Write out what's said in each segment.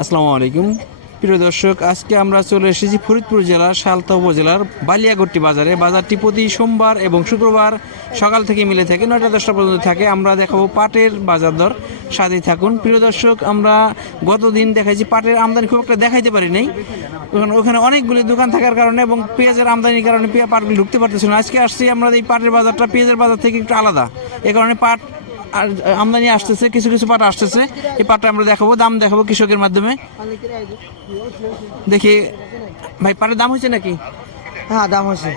আসসালামু আলাইকুম। প্রিয় দর্শক, আজকে আমরা চলে এসেছি ফরিদপুর জেলার সালতা উপজেলার বালিয়াগট্টি বাজারে। বাজারটি প্রতি সোমবার এবং শুক্রবার সকাল থেকে মিলে থাকে, নয়টা দশটা পর্যন্ত থাকে। আমরা দেখাবো পাটের বাজার দর। সাথেই থাকুন। প্রিয় দর্শক, আমরা গতদিন দেখাইছি পাটের আমদানি খুব একটা দেখাইতে পারি নাই। ওখানে অনেকগুলি দোকান থাকার কারণে এবং পেঁয়াজের আমদানির কারণে পেঁয়া পাটগুলি ঢুকতে পারতেছিল না। আজকে আসছি আমরা এই পাটের বাজারটা। পেঁয়াজের বাজার থেকে একটু আলাদা। এ কারণে পাট আমদানি আসতেছে কিছু কিছু পাট আসতেছে। এই পাটটা আমরা দেখাবো দাম দেখাবো কৃষকের মাধ্যমে। দেখি ভাই পাটের দাম হয়েছে নাকি? হ্যাঁ দাম হয়েছে।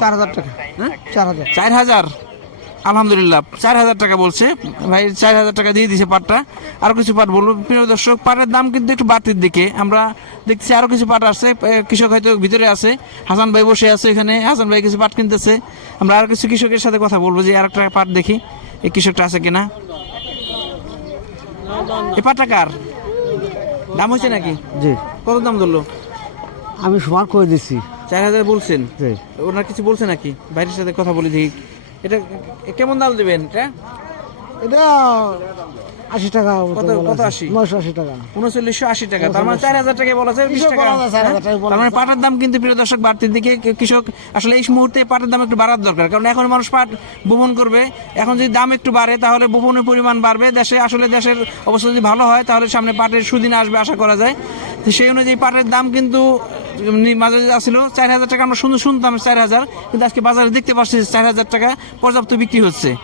চার হাজার টাকা। হ্যাঁ? চার হাজার। চার হাজার? আলহামদুলিল্লাহ চার হাজার টাকা বলছে। ভাই চার হাজার টাকা দিয়ে দিছে পাটটা। আরও কিছু পাট বলব। প্রিয় দর্শক পাটের দাম কিন্তু একটু বাড়তির দিকে। আমরা দেখছি আরও কিছু পাট আসছে। কৃষক হয়তো ভিতরে আছে। হাসান ভাই বসে আছে এখানে। হাসান ভাই কিছু পাট কিনতেছে। আমরা আর কিছু কৃষকের সাথে কথা বলব যে আর একটা পাট দেখি। এই কৃষকটা আছে কিনা? এ পাটাকার দাম হয়েছে নাকি? জি। কত দাম ধরলো? আমি সমান করে দিছি। চার হাজার বলছেন? জি। ওনার কিছু বলছে নাকি? বাইরের সাথে কথা বলে দিই এটা কেমন দাম দেবেন? এটা? এটা আশি টাকা কত- কত আশি? নয়শো আশি টাকা। উনচল্লিশশো আশি টাকা। তার মানে চার হাজার টাকা বলা যায় বিশ টাকা। বলা যায়, চার হাজার হ্যাঁ? তার মানে পাটের দাম কিন্তু প্রিয় দর্শক বাড়তির দিকে কৃষক আসলে এই মুহূর্তে পাটের দাম একটু বাড়ার দরকার। কারণ এখন মানুষ পাট বপন করবে। এখন যদি দাম একটু বাড়ে তাহলে বপনের পরিমাণ বাড়বে। দেশে আসলে দেশের অবস্থা যদি ভালো হয় তাহলে সামনে পাটের সুদিন আসবে আশা করা যায়। সেই অনুযায়ী পাটের দাম কিন্তু মাঝে আসছিল চার হাজার টাকা। আমরা শুনতাম চার হাজার কিন্তু আজকে বাজারে দেখতে পাচ্ছি চার হাজার টাকা পর্যাপ্ত বিক্রি হচ্ছে।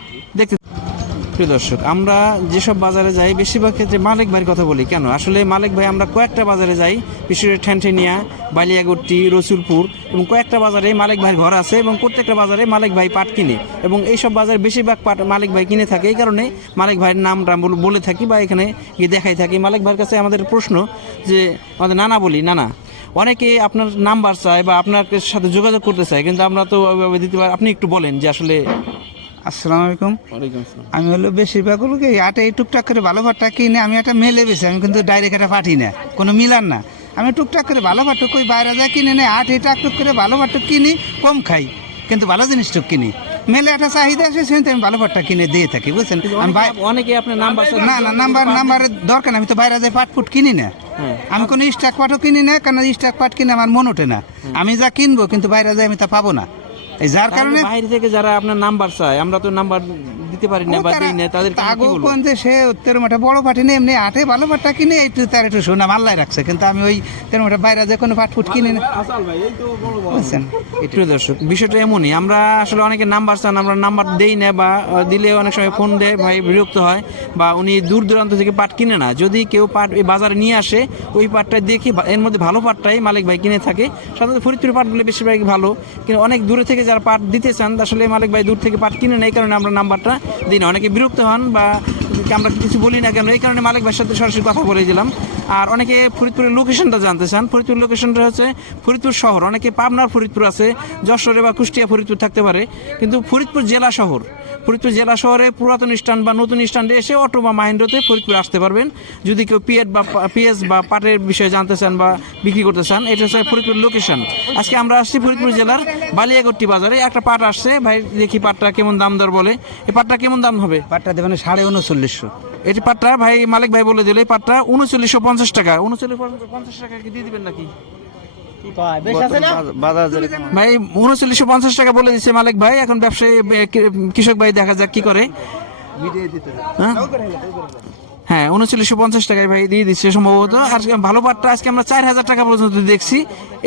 প্রিয় দর্শক, আমরা যেসব বাজারে যাই, বেশিরভাগ ক্ষেত্রে মালিক ভাইয়ের কথা বলি। কেন? আসলে মালিক ভাই, আমরা কয়েকটা বাজারে যাই। বিশেষ করে ঠ্যানঠেনিয়া বালিয়াগট্টি, রসুলপুর এবং কয়েকটা বাজারে মালিক ভাইয়ের ঘর আছে এবং প্রত্যেকটা বাজারে মালিক ভাই পাট কিনে এবং এইসব বাজারে বেশিরভাগ পাট মালিক ভাই কিনে থাকে। এই কারণে মালিক ভাইয়ের নামটা বল- বলে থাকি বা এখানে গিয়ে দেখাই থাকি। মালিক ভাইয়ের কাছে আমাদের প্রশ্ন যে, আমাদের নানা বলি, নানা, অনেকে আপনার নাম্বার চায় বা আপনার সাথে যোগাযোগ করতে চায়, কিন্তু আমরা তো দিতে পারি আপনি একটু বলেন যে আসলে আসসালামু আলাইকুম। আমি হলো বেশিরভাগ হলো কি আটা এই টুকটাক করে ভালো ভাতটা কিনে আমি একটা মেলে বেছি আমি কিন্তু ডাইরেক্ট একটা পাঠি না কোনো মিলার না। আমি টুকটাক করে ভালো ভাতটুক কই বাইরে যায় কিনে নেই আট এটা টুক করে ভালো ভাতটুক কিনি কম খাই কিন্তু ভালো জিনিসটুক কিনি। মেলে একটা চাহিদা আছে সেখানে আমি ভালো ভাতটা কিনে দিয়ে থাকি বুঝছেন? আমি অনেকে আপনার নাম্বার না না নাম্বার নাম্বারের দরকার আমি তো বাইরে যাই পাট ফুট কিনি না। হ্যাঁ। আমি কোনো স্টাক পাটও কিনি না কারণ স্টাক পাট কিনে আমার মন ওঠে না। আমি যা কিনবো কিন্তু বাইরে যাই আমি তা পাবো না। যার কারণে বাইরে থেকে যারা আপনার নাম্বার চায় আমরা তো নাম্বার দিতে পারি না বা দিই না তাদের তাগো কোন যে সে মাঠে বড় পাঠি নেই এমনি আটে ভালো পাটটা কিনে একটু তার একটু সোনা মাল্লাই রাখছে কিন্তু আমি ওই তেরোমাটা বাইরে যে কোনো পাট ফুট কিনি না। বুঝছেন? দর্শক বিষয়টা এমনই আমরা আসলে অনেকে নাম্বার চান আমরা নাম্বার দেই না বা দিলে অনেক সময় ফোন দেয় ভাই বিরক্ত হয় বা উনি দূর দূরান্ত থেকে পাট কিনে না। যদি কেউ পাট বাজারে নিয়ে আসে ওই পাটটা দেখে এর মধ্যে ভালো পাটটাই মালিক ভাই কিনে থাকে। সাধারণত ফরিদপুরের পাটগুলো বেশিরভাগই ভালো কিন্তু অনেক দূরে থেকে যারা পাট দিতে চান আসলে মালিক ভাই দূর থেকে পাট কিনে নেয় এই কারণে আমরা নাম্বারটা দিই না অনেকে বিরক্ত হন বা আমরা কিছু বলি না কেন, এই কারণে মালিক ভাইয়ের সাথে সরাসরি কথা বলে দিলাম আর অনেকে ফরিদপুরের লোকেশনটা জানতে চান। ফরিদপুর লোকেশনটা হচ্ছে ফরিদপুর শহর। অনেকে পাবনার ফরিদপুর আছে, যশোরে বা কুষ্টিয়া ফরিদপুর থাকতে পারে। কিন্তু ফরিদপুর জেলা শহর, ফরিদপুর জেলা শহরে পুরাতন স্ট্যান্ড বা নতুন স্ট্যান্ডে এসে অটো বা মাহিন্দ্রতে ফরিদপুর আসতে পারবেন। যদি কেউ পিএড বা পিএস বা পাটের বিষয়ে জানতে চান বা বিক্রি করতে চান, এটা হচ্ছে ফরিদপুর লোকেশন আজকে আমরা আসছি ফরিদপুর জেলার বালিয়াগট্টি বাজারে। একটা পাট আসছে। ভাই, দেখি পাটটা কেমন দাম দর বলে। এই পাটটা কেমন দাম হবে? পাটটা দেবেন সাড়ে উনচল্লিশশো। এটি পাটটা ভাই মালিক ভাই বলে দিল এই পাটটা উনচল্লিশশো পঞ্চাশ টাকা। উনচল্লিশ পঞ্চাশ টাকা কি দিয়ে দিবেন নাকি? ভাই উনচল্লিশশো পঞ্চাশ টাকা বলে দিচ্ছে মালিক ভাই এখন ব্যবসায়ী কৃষক ভাই দেখা যাক কি করে। হ্যাঁ? হ্যাঁ উনচল্লিশশো পঞ্চাশ টাকায় ভাই দিয়ে দিচ্ছে সম্ভবত। আর ভালো পাটটা আজকে আমরা চার হাজার টাকা পর্যন্ত দেখছি।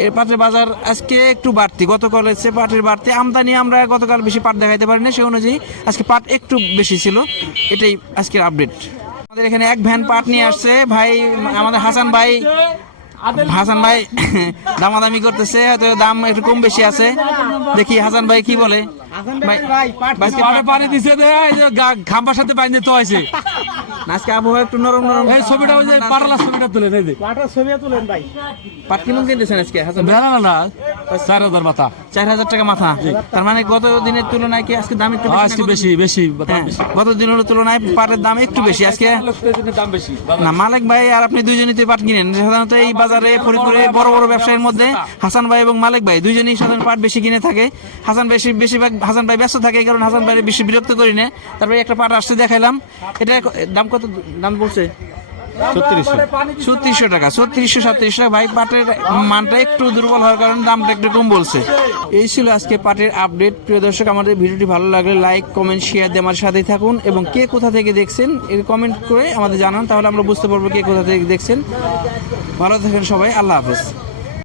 এর পাটের বাজার আজকে একটু বাড়তি। গতকাল হচ্ছে পাটের বাড়তি। আমদানি আমরা গতকাল বেশি পাট দেখাইতে পারিনি সেই অনুযায়ী আজকে পাট একটু বেশি ছিল। এটাই আজকের আপডেট আমাদের এখানে এক ভ্যান পাট নিয়ে আসছে। ভাই আমাদের হাসান ভাই হাসান ভাই দামাদামি করতেছে হয়তো দাম একটু কম বেশি আছে। দেখি হাসান ভাই কি বলে। ভাই পানি দিছে দে এই যে খাম্বার সাথে বাইন্দে তো আছে আজকে আবহাওয়া একটু নরম নরম। এই ছবিটা ওই যে পারালা ছবিটা তুলে নেই দে। পাট কিনুন কিনতেছেন আজকে হাসান ভাই? বেড়া না না। চার হাজার মাথা। চার হাজার টাকা মাথা। তার মানে গত দিনের তুলনায় কি আজকে দাম একটু হ্যাঁ, বেশি আজকে বেশি হ্যাঁ, বেশি। গত দিনের তুলনায় পাটের দাম একটু বেশি আজকে দাম বেশি না মালিক ভাই আর আপনি দুইজনই তো পাট কিনেন। সাধারণত এই বাজারে ফরিদপুরে বড় বড় ব্যবসায়ীর মধ্যে হাসান ভাই এবং মালিক ভাই দুইজনই সাধারণ পাট বেশি কিনে থাকে। হাসান বেশি বেশিরভাগ হাসান ভাই ব্যস্ত থাকে এই কারণে হাসান ভাই বেশি বিরক্ত করি না। তারপরে একটা পাট আসতে দেখাইলাম। এটা দাম কত দাম বলছে? ছত্রিশশো। টাকা ছত্রিশশো সাতত্রিশশো টাকা। ভাই পাটের মানটা একটু দুর্বল হওয়ার কারণে দামটা একটু কম বলছে। এই ছিল আজকে পাটের আপডেট। প্রিয় দর্শক আমাদের ভিডিওটি ভালো লাগলে লাইক কমেন্ট শেয়ার দিয়ে আমার সাথেই থাকুন। এবং কে কোথা থেকে দেখছেন এর কমেন্ট করে আমাদের জানান। তাহলে আমরা বুঝতে পারব কে কোথা থেকে দেখছেন। ভালো থাকেন সবাই আল্লাহ হাফেজ।